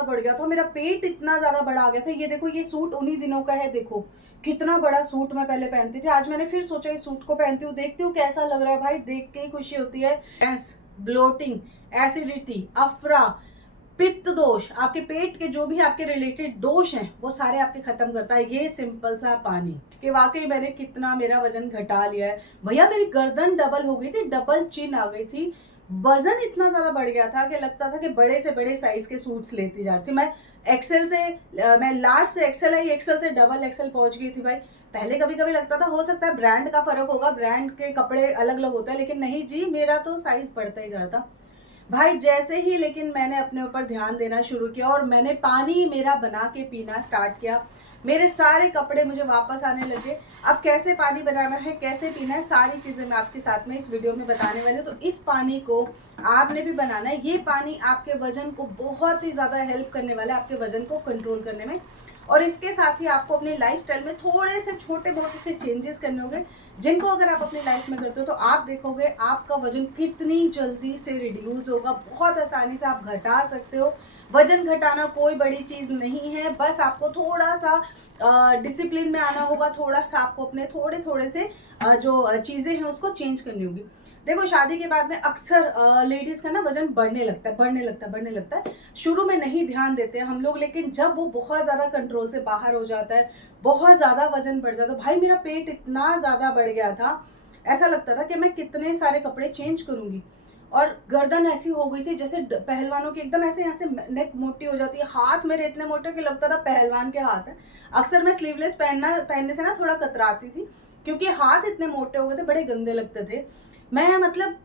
ज़्यादा बढ़ गया था, मेरा पेट इतना ज़्यादा बड़ा आ गया था। ये देखो, ये सूट उन्हीं दिनों का है, देखो कितना बड़ा सूट मैं पहले पहनती थी। आज मैंने फिर सोचा इस सूट को पहनती हूँ, देखती हूँ कैसा लग रहा है। भाई देख के ही खुशी होती है। गैस, ब्लोटिंग, एसिडिटी, अफरा, पित्त दोष, आपके पेट के जो भी आपके रिलेटेड दोष हैं वो सारे आपके खत्म करता है ये सिंपल सा पानी। कि वाकई मैंने कितना मेरा वजन घटा लिया है भैया। मेरी गर्दन डबल हो गई थी, डबल चिन आ गई थी, वजन इतना ज्यादा बढ़ गया था कि लगता था कि बड़े से बड़े साइज के सूट्स लेती जा रही थी मैं। एक्सेल से मैं लार्ज से एक्सेल आई, एक्सेल से डबल एक्सेल पहुंच गई थी भाई। पहले कभी कभी लगता था हो सकता है ब्रांड का फर्क होगा, ब्रांड के कपड़े अलग अलग होते हैं, लेकिन नहीं जी, मेरा तो साइज बढ़ता ही जा रहा था भाई। जैसे ही लेकिन मैंने अपने ऊपर ध्यान देना शुरू किया और मैंने पानी मेरा बना के पीना स्टार्ट किया, मेरे सारे कपड़े मुझे वापस आने लगे। अब कैसे पानी बनाना है, कैसे पीना है, सारी चीज़ें मैं आपके साथ में इस वीडियो में बताने वाली हूँ। तो इस पानी को आपने भी बनाना है। ये पानी आपके वजन को बहुत ही ज़्यादा हेल्प करने वाला है, आपके वजन को कंट्रोल करने में। और इसके साथ ही आपको अपने लाइफस्टाइल में थोड़े से छोटे बहुत से चेंजेस करने होंगे, जिनको अगर आप अपनी लाइफ में करते हो तो आप देखोगे आपका वजन कितनी जल्दी से रिड्यूस होगा। बहुत आसानी से आप घटा सकते हो। वजन घटाना कोई बड़ी चीज़ नहीं है, बस आपको थोड़ा सा डिसिप्लिन में आना होगा, थोड़ा सा आपको अपने थोड़े थोड़े से जो चीज़ें हैं उसको चेंज करनी होगी। देखो, शादी के बाद में अक्सर लेडीज़ का ना वजन बढ़ने लगता है, बढ़ने लगता है, बढ़ने लगता है। शुरू में नहीं ध्यान देते हैं हम लोग, लेकिन जब वो बहुत ज़्यादा कंट्रोल से बाहर हो जाता है, बहुत ज़्यादा वजन बढ़ जाता है। भाई मेरा पेट इतना ज़्यादा बढ़ गया था, ऐसा लगता था कि मैं कितने सारे कपड़े चेंज करूँगी। और गर्दन ऐसी हो गई थी जैसे पहलवानों की, एकदम ऐसे यहाँ से नेक मोटी हो जाती है। हाथ मेरे इतने मोटे कि लगता था पहलवान के हाथ है। अक्सर मैं स्लीवलेस पहनने से ना थोड़ा कतराती थी, क्योंकि हाथ इतने मोटे हो गए थे, बड़े गंदे लगते थे। मैं मतलब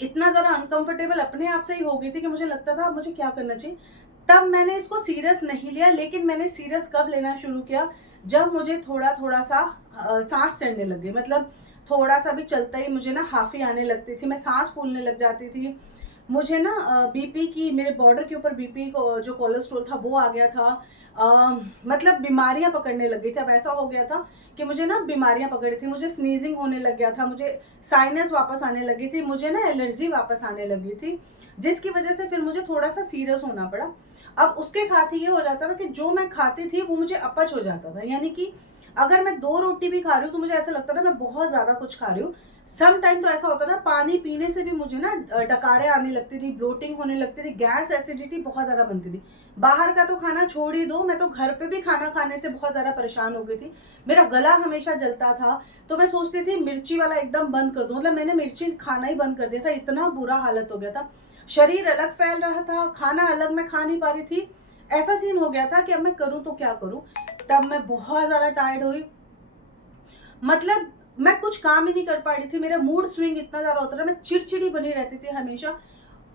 इतना ज़्यादा अनकंफर्टेबल अपने आप से ही हो गई थी कि मुझे लगता था मुझे क्या करना चाहिए। तब मैंने इसको सीरियस नहीं लिया, लेकिन मैंने सीरियस कब लेना शुरू किया, जब मुझे थोड़ा थोड़ा सा सांस चढ़ने लग गई। मतलब थोड़ा सा भी चलता ही मुझे ना हाफी आने लगती थी, मैं सांस फूलने लग जाती थी। मुझे ना बीपी की, मेरे बॉर्डर के ऊपर बीपी को जो कोलेस्ट्रॉल था वो आ गया था। मतलब बीमारियां पकड़ने लग गई थी। अब ऐसा हो गया था कि मुझे ना बीमारियां पकड़ी थी, मुझे स्नीजिंग होने लग गया था, मुझे साइनस वापस आने लगी थी, मुझे ना एलर्जी वापस आने लगी थी, जिसकी वजह से फिर मुझे थोड़ा सा सीरियस होना पड़ा। अब उसके साथ ही ये हो जाता था कि जो मैं खाती थी वो मुझे अपच हो जाता था। यानी कि अगर मैं 2 रोटी भी खा रही हूँ तो मुझे ऐसा लगता था मैं बहुत ज़्यादा कुछ खा रही हूँ। सम टाइम तो ऐसा होता था पानी पीने से भी मुझे ना डकारें आने लगती थी, ब्लोटिंग होने लगती थी, गैस एसिडिटी बहुत ज़्यादा बनती थी। बाहर का तो खाना छोड़ ही दो, मैं तो घर पे भी खाना खाने से बहुत ज़्यादा परेशान हो गई थी। मेरा गला हमेशा जलता था, तो मैं सोचती थी मिर्ची वाला एकदम बंद कर दूँ। मतलब मैंने मिर्ची खाना ही बंद कर दिया था, इतना बुरा हालत हो गया था। शरीर अलग फैल रहा था, खाना अलग मैं खा नहीं पा रही थी। ऐसा सीन हो गया था कि अब मैं करूँ तो क्या करूँ। तब मैं बहुत ज़्यादा टायर्ड हुई। मतलब मैं कुछ काम ही नहीं कर पा रही थी, मेरा मूड स्विंग इतना ज़्यादा होता था, मैं चिड़चिड़ी बनी रहती थी हमेशा।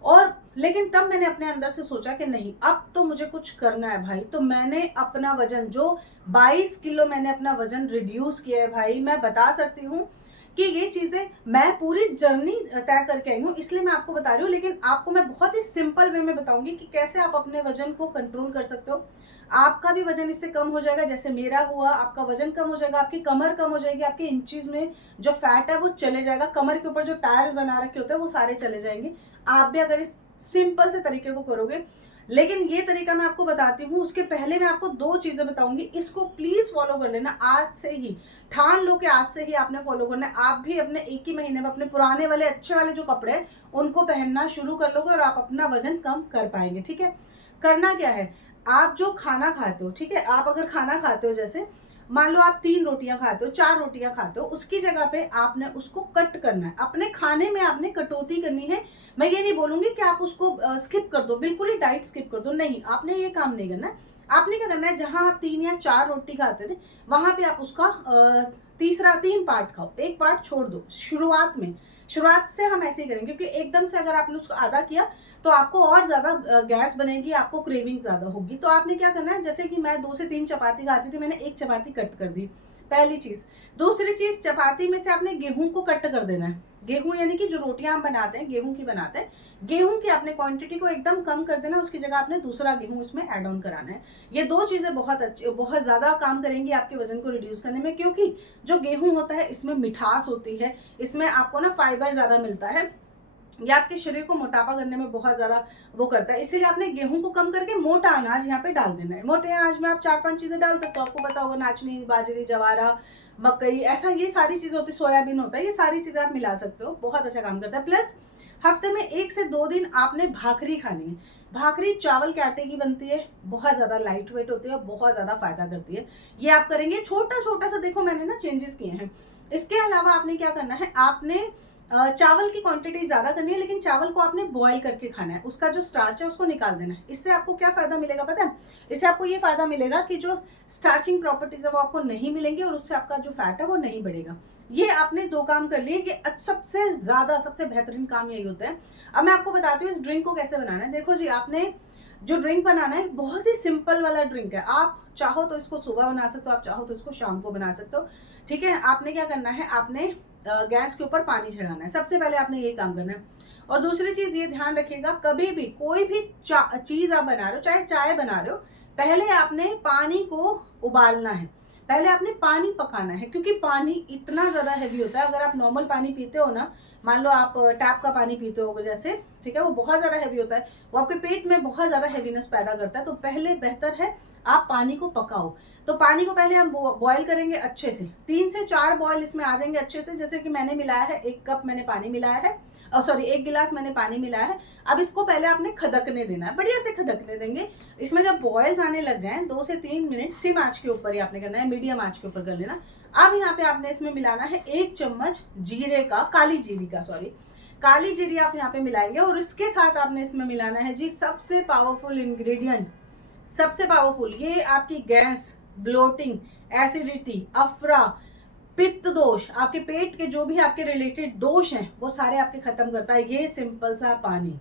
और लेकिन तब मैंने अपने अंदर से सोचा कि नहीं, अब तो मुझे कुछ करना है भाई। तो मैंने अपना वजन जो 22 किलो मैंने अपना वजन रिड्यूस किया है भाई। मैं बता सकती हूँ कि ये चीज़ें मैं पूरी जर्नी तय करके आई हूँ, इसलिए मैं आपको बता रही हूँ। लेकिन आपको मैं बहुत ही सिंपल वे में बताऊंगी कि कैसे आप अपने वजन को कंट्रोल कर सकते हो। आपका भी वजन इससे कम हो जाएगा, जैसे मेरा हुआ। आपका वजन कम हो जाएगा, आपकी कमर कम हो जाएगी, आपके इंचीज में जो फैट है वो चले जाएगा, कमर के ऊपर जो टायर्स बना रखे होते हैं वो सारे चले जाएंगे। आप भी अगर इस सिंपल से तरीके को करोगे। लेकिन ये तरीका मैं आपको बताती हूँ, उसके पहले मैं आपको 2 चीजें बताऊंगी, इसको प्लीज फॉलो कर लेना आज से ही। ठान लो कि आज से ही आपने फॉलो करना है। आप भी अपने 1 ही महीने में अपने पुराने वाले अच्छे वाले जो कपड़े हैं उनको पहनना शुरू कर लोगे और आप अपना वजन कम कर पाएंगे। ठीक है, करना क्या है, आप जो खाना खाते हो, ठीक है, आप अगर खाना खाते हो, जैसे मान लो आप 3 रोटियां खाते हो, 4 रोटियां खाते हो, उसकी जगह पे आपने उसको कट करना है। अपने खाने में आपने कटौती करनी है। मैं ये नहीं बोलूंगी कि आप उसको स्किप कर दो, बिल्कुल ही डाइट स्किप कर दो, नहीं, आपने ये काम नहीं करना है। आपने क्या करना है, जहां आप 3 या 4 रोटी खाते थे वहां पे आप उसका तीसरा 3 पार्ट खाओ, 1 पार्ट छोड़ दो शुरुआत में। शुरुआत से हम ऐसे ही करेंगे, क्योंकि एकदम से अगर आपने उसको आधा किया तो आपको और ज्यादा गैस बनेगी, आपको क्रेविंग ज्यादा होगी। तो आपने क्या करना है, जैसे कि मैं 2 से 3 चपाती खाती थी, मैंने 1 चपाती कट कर दी, पहली चीज। दूसरी चीज, चपाती में से आपने गेहूं को कट कर देना है। गेहूं यानी कि जो रोटियां हम बनाते हैं गेहूं की बनाते हैं, गेहूं की आपने क्वांटिटी को एकदम कम कर देना, उसकी जगह आपने दूसरा गेहूं इसमें ऐड ऑन कराना है। ये 2 चीजें बहुत अच्छी, बहुत ज्यादा काम करेंगी आपके वजन को रिड्यूस करने में, क्योंकि जो गेहूं होता है इसमें मिठास होती है, इसमें आपको ना फाइबर ज्यादा मिलता है। ये आपके शरीर को मोटापा करने में बहुत ज़्यादा वो करता है। इसीलिए आपने गेहूं को कम करके मोटा अनाज यहाँ पे डाल देना है। मोटे अनाज में आप 4-5 चीज़ें डाल सकते हो, आपको पता होगा, नाचनी, बाजरी, जवारा, मकई, ऐसा ये सारी चीज़ें होती है, सोयाबीन होता है, ये सारी चीज़ें आप मिला सकते हो, बहुत अच्छा काम करता है। प्लस हफ्ते में 1 से 2 दिन आपने भाकरी खानी है। भाकरी चावल के आटे की बनती है, बहुत ज़्यादा लाइट वेट होती है और बहुत ज़्यादा फायदा करती है। ये आप करेंगे, छोटा छोटा सा देखो मैंने ना चेंजेस किए हैं। इसके अलावा आपने क्या करना है, आपने चावल की क्वांटिटी ज्यादा करनी है, लेकिन चावल को आपने बॉईल करके खाना है, उसका जो स्टार्च है उसको निकाल देना है। इससे आपको क्या फायदा मिलेगा पता है? इससे आपको ये फायदा मिलेगा कि जो स्टार्चिंग प्रॉपर्टीज है वो आपको नहीं मिलेंगी और उससे आपका जो फैट है वो नहीं बढ़ेगा। ये आपने 2 काम कर लिए कि सबसे ज्यादा सबसे बेहतरीन काम यही होता है। अब मैं आपको बताती हूँ इस ड्रिंक को कैसे बनाना है। देखो जी, आपने जो ड्रिंक बनाना है बहुत ही सिंपल वाला ड्रिंक है। आप चाहो तो इसको सुबह बना सकते हो, आप चाहो तो इसको शाम को बना सकते हो। ठीक है, आपने क्या करना है, आपने गैस के ऊपर पानी चढ़ाना है, सबसे पहले आपने ये काम करना है। और दूसरी चीज ये ध्यान रखिएगा, कभी भी कोई भी चीज आप बना रहे हो, चाहे चाय बना रहे हो, पहले आपने पानी को उबालना है, पहले आपने पानी पकाना है, क्योंकि पानी इतना ज्यादा हैवी होता है। अगर आप नॉर्मल पानी पीते हो ना, मान लो आप टैप का पानी पीते हो जैसे, ठीक है, वो बहुत ज्यादा हैवी होता है, वो आपके पेट में बहुत ज्यादा हैवीनेस पैदा करता है। तो पहले बेहतर है आप पानी को पकाओ। तो पानी को पहले हम बॉईल करेंगे अच्छे से, 3 से 4 बॉईल इसमें आ जाएंगे अच्छे से। जैसे कि मैंने मिलाया है, 1 कप मैंने पानी मिलाया है, सॉरी 1 गिलास मैंने पानी मिलाया है। अब इसको पहले आपने खदकने देना है, बढ़िया से खदकने देंगे। इसमें जब बॉयल्स आने लग जाएं 2 से 3 मिनट सिम आंच के ऊपर ही आपने करना है, मीडियम आंच के ऊपर कर लेना। अब यहाँ पे आपने इसमें मिलाना है 1 चम्मच जीरे का, काली जीरी का, सॉरी काली जीरी आप यहाँ पे मिलाएंगे। और इसके साथ आपने इसमें मिलाना है जी सबसे पावरफुल इंग्रेडिएंट, सबसे पावरफुल, ये आपकी गैस, ब्लोटिंग, एसिडिटी, अफरा, पित्त दोष, आपके पेट के जो भी आपके रिलेटेड दोष हैं वो सारे आपके खत्म करता है ये सिंपल सा पानी।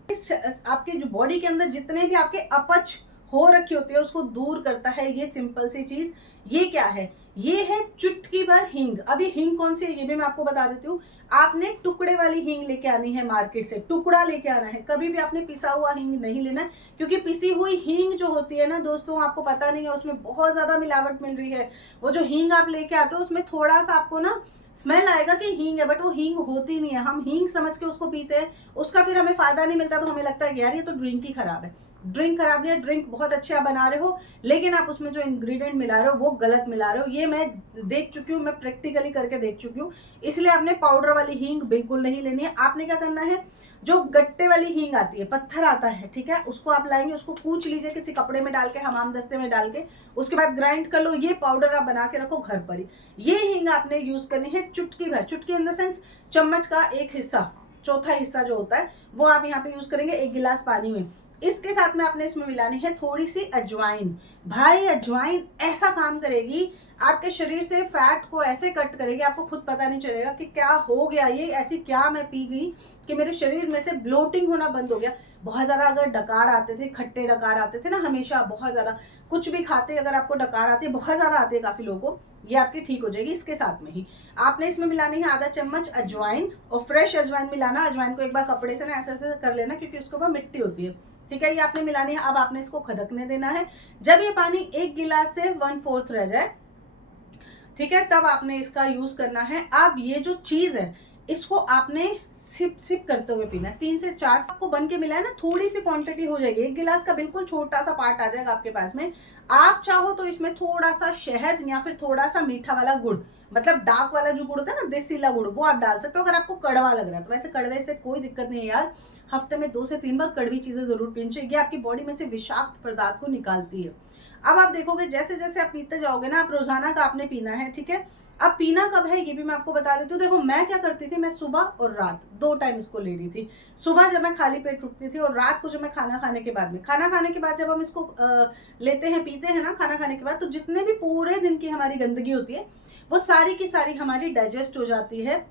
आपके जो बॉडी के अंदर जितने भी आपके अपच हो रखी होती है उसको दूर करता है ये सिंपल सी चीज। ये क्या है? ये है चुटकी भर हींग। अब ये हींग कौन सी है ये भी मैं आपको बता देती हूँ। आपने टुकड़े वाली हींग लेके आनी है, मार्केट से टुकड़ा लेके आना है। कभी भी आपने पिसा हुआ हींग नहीं लेना है, क्योंकि पिसी हुई हींग जो होती है ना दोस्तों, आपको पता नहीं है उसमें बहुत ज्यादा मिलावट मिल रही है। वो जो हींग आप लेके आते हो उसमें थोड़ा सा आपको ना स्मेल आएगा कि हींग है, बट वो हींग होती नहीं है। हम हींग समझ के उसको पीते हैं, उसका फिर हमें फायदा नहीं मिलता, तो हमें लगता है यार ये तो ड्रिंक ही खराब है। ड्रिंक खराब नहीं है, ड्रिंक बहुत अच्छी आप बना रहे हो, लेकिन आप उसमें जो इंग्रेडिएंट मिला रहे हो वो गलत मिला रहे हो। ये मैं देख चुकी हूँ, मैं प्रैक्टिकली करके देख चुकी हूँ। इसलिए आपने पाउडर वाली हींग बिल्कुल नहीं लेनी है। आपने क्या करना है, जो गट्टे वाली हींग आती है, पत्थर आता है, ठीक है, उसको आप लाएंगे, उसको कूच लीजिए किसी कपड़े में डाल के, हमाम दस्ते में डाल के, उसके बाद ग्राइंड कर लो। ये पाउडर आप बना के रखो घर पर ही। ये हींग आपने यूज करनी है चुटकी भर, चुटकी इन द सेंस चम्मच का 1 हिस्सा, चौथा हिस्सा जो होता है वो आप यहाँ पे यूज करेंगे 1 गिलास पानी में। इसके साथ में आपने इसमें मिलानी है थोड़ी सी अजवाइन। भाई अजवाइन ऐसा काम करेगी, आपके शरीर से फैट को ऐसे कट करेगी, आपको खुद पता नहीं चलेगा कि क्या हो गया, ये ऐसी क्या मैं पी गई कि मेरे शरीर में से ब्लोटिंग होना बंद हो गया। बहुत ज्यादा अगर डकार आते थे, खट्टे डकार आते थे ना हमेशा, बहुत ज्यादा कुछ भी खाते अगर आपको डकार आती है, बहुत ज्यादा आती है काफी लोगों को, ये आपकी ठीक हो जाएगी। इसके साथ में ही आपने इसमें मिलानी है आधा चम्मच अजवाइन, और फ्रेश अजवाइन मिलाना। अजवाइन को एक बार कपड़े से ना ऐसे ऐसे कर लेना, क्योंकि उसके ऊपर मिट्टी होती है, ठीक है। ये आपने मिलानी है। अब आपने इसको खदकने देना है। जब ये पानी 1 गिलास से 1/4 रह जाए, ठीक है, तब आपने इसका यूज करना है। अब ये जो चीज है इसको आपने सिप सिप करते हुए पीना है। 3 से 4 आपको बन के मिला है ना, थोड़ी सी क्वांटिटी हो जाएगी, 1 गिलास का बिल्कुल छोटा सा पार्ट आ जाएगा आपके पास में। आप चाहो तो इसमें थोड़ा सा शहद या फिर थोड़ा सा मीठा वाला गुड़, मतलब डार्क वाला जो गुड़ होता है ना, देसीला गुड़, वो आप डाल सकते हो अगर आपको कड़वा लग रहा है तो। वैसे कड़वे से कोई दिक्कत नहीं है यार, हफ्ते में 2 से 3 बार कड़वी चीजें जरूर पीनी चाहिए, ये आपकी बॉडी में से विषाक्त पदार्थ को निकालती है। अब आप देखोगे जैसे जैसे आप पीते जाओगे ना, आप रोजाना का आपने पीना है, ठीक है। अब पीना कब है ये भी मैं आपको बता देती हूँ। देखो मैं क्या करती थी, मैं सुबह और रात 2 टाइम इसको ले रही थी। सुबह जब मैं खाली पेट उठती थी, और रात को जब मैं खाना खाने के बाद में, खाना खाने के बाद जब हम इसको लेते हैं, पीते हैं ना खाना खाने के बाद, तो जितने भी पूरे दिन की हमारी गंदगी होती है वो सारी की सारी हमारी डाइजेस्ट हो जाती है।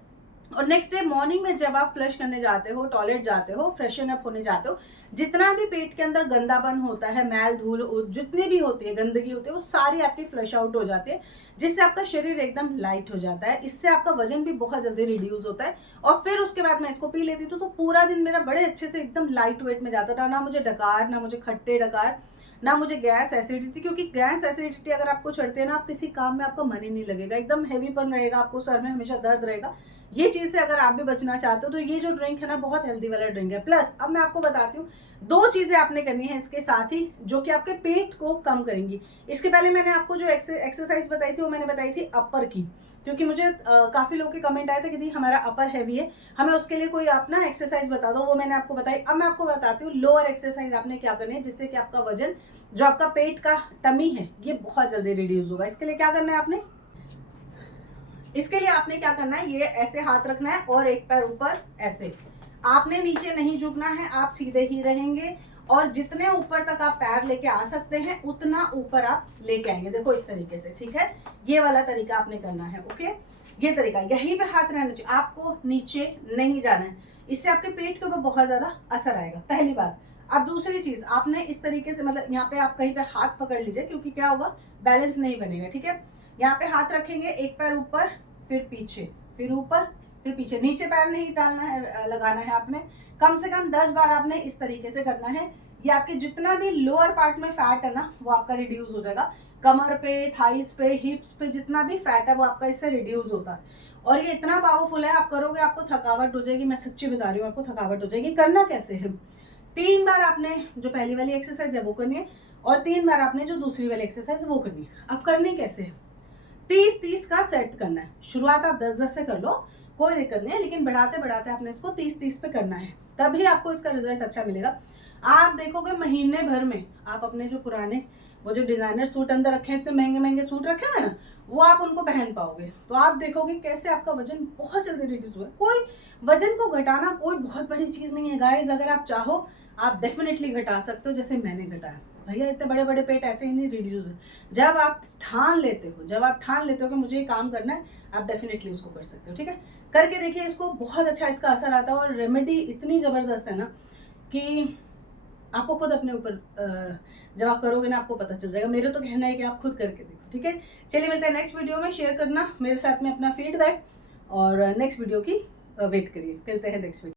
और नेक्स्ट डे मॉर्निंग में जब आप फ्लश करने जाते हो, टॉयलेट जाते हो, फ्रेशन अप होने जाते हो, जितना भी पेट के अंदर गंदापन होता है, मैल धूल जितनी भी होती है, गंदगी होती है, वो सारी आपकी फ्लश आउट हो जाती है, जिससे आपका शरीर एकदम लाइट हो जाता है। इससे आपका वजन भी बहुत जल्दी रिड्यूस होता है। और फिर उसके बाद मैं इसको पी लेती थी, तो पूरा दिन मेरा बड़े अच्छे से एकदम लाइट वेट में जाता था। ना मुझे डकार, ना मुझे खट्टे डकार, ना मुझे गैस एसिडिटी, क्योंकि गैस एसिडिटी अगर आपको चढ़ती है ना, आप किसी काम में आपका मन ही नहीं लगेगा, एकदम हैवीपन रहेगा, आपको सर में हमेशा दर्द रहेगा। ये चीज़ से अगर आप भी बचना चाहते हो तो ये जो ड्रिंक है ना बहुत हेल्दी वाला ड्रिंक है। प्लस अब मैं आपको बताती हूँ 2 चीज़ें आपने करनी है इसके साथ ही जो कि आपके पेट को कम करेंगी। इसके पहले मैंने आपको जो एक्सरसाइज बताई थी वो मैंने बताई थी अपर की, क्योंकि मुझे काफ़ी लोग के कमेंट आए थे कि दी हमारा अपर हैवी है, हमें उसके लिए कोई आप ना एक्सरसाइज बता दो, वो मैंने आपको बताई। अब मैं आपको बताती हूँ लोअर एक्सरसाइज आपने क्या करनी है जिससे कि आपका वजन जो आपका पेट का टमी है ये बहुत जल्दी रिड्यूस होगा। इसके लिए क्या करना है आपने, इसके लिए आपने क्या करना है, ये ऐसे हाथ रखना है और एक पैर ऊपर ऐसे, आपने नीचे नहीं झुकना है, आप सीधे ही रहेंगे और जितने ऊपर तक आप पैर लेके आ सकते हैं उतना ऊपर आप लेके आएंगे। देखो इस तरीके से, ठीक है, ये वाला तरीका आपने करना है। ओके, ये तरीका यहीं पे हाथ रहना चाहिए, आपको नीचे नहीं जाना है, इससे आपके पेट के ऊपर बहुत ज्यादा असर आएगा, पहली बात। अब दूसरी चीज आपने इस तरीके से, मतलब यहाँ पे आप कहीं पे हाथ पकड़ लीजिए क्योंकि क्या होगा, बैलेंस नहीं बनेगा, ठीक है। यहाँ पे हाथ रखेंगे, एक पैर ऊपर फिर पीछे फिर ऊपर फिर पीछे, नीचे पैर नहीं डालना है, लगाना है आपने। कम से कम 10 बार आपने इस तरीके से करना है। ये आपके जितना भी लोअर पार्ट में फैट है ना वो आपका रिड्यूस हो जाएगा, कमर पे, थाइस पे, हिप्स पे जितना भी फैट है वो आपका इससे रिड्यूस होता है। और ये इतना पावरफुल है, आप करोगे आपको थकावट हो जाएगी, मैं सच्ची बता रही हूँ आपको थकावट हो जाएगी। करना कैसे है, 3 बार आपने जो पहली वाली एक्सरसाइज है वो करनी है और 3 बार आपने जो दूसरी वाली एक्सरसाइज वो करनी है। अब करनी कैसे है, 30-30 का सेट करना है। शुरुआत आप 10-10 से कर लो, कोई दिक्कत नहीं है, लेकिन बढ़ाते बढ़ाते आपने इसको 30-30 पे करना है, तभी आपको इसका रिजल्ट अच्छा मिलेगा। आप देखोगे महीने भर में आप अपने जो पुराने वो जो डिजाइनर सूट अंदर रखे हैं, इतने महंगे महंगे सूट रखे हुए ना, वो आप उनको पहन पाओगे, तो आप देखोगे कैसे आपका वजन बहुत जल्दी रिड्यूस हुआ। कोई वजन को घटाना कोई बहुत बड़ी चीज नहीं है गाइस, अगर आप चाहो आप डेफिनेटली घटा सकते हो, जैसे मैंने घटाया। भैया इतने बड़े बड़े पेट ऐसे ही नहीं रिड्यूस है, जब आप ठान लेते हो, जब आप ठान लेते हो कि मुझे ये काम करना है, आप डेफिनेटली उसको कर सकते हो, ठीक है। करके देखिए, इसको बहुत अच्छा इसका असर आता है और रेमेडी इतनी ज़बरदस्त है ना कि आपको खुद अपने ऊपर जब आप करोगे ना आपको पता चल जाएगा। मेरे तो कहना है कि आप खुद करके देखो, ठीक है। चलिए मिलते हैं नेक्स्ट वीडियो में, शेयर करना मेरे साथ में अपना फीडबैक और नेक्स्ट वीडियो की वेट करिए। मिलते हैं नेक्स्ट वीडियो।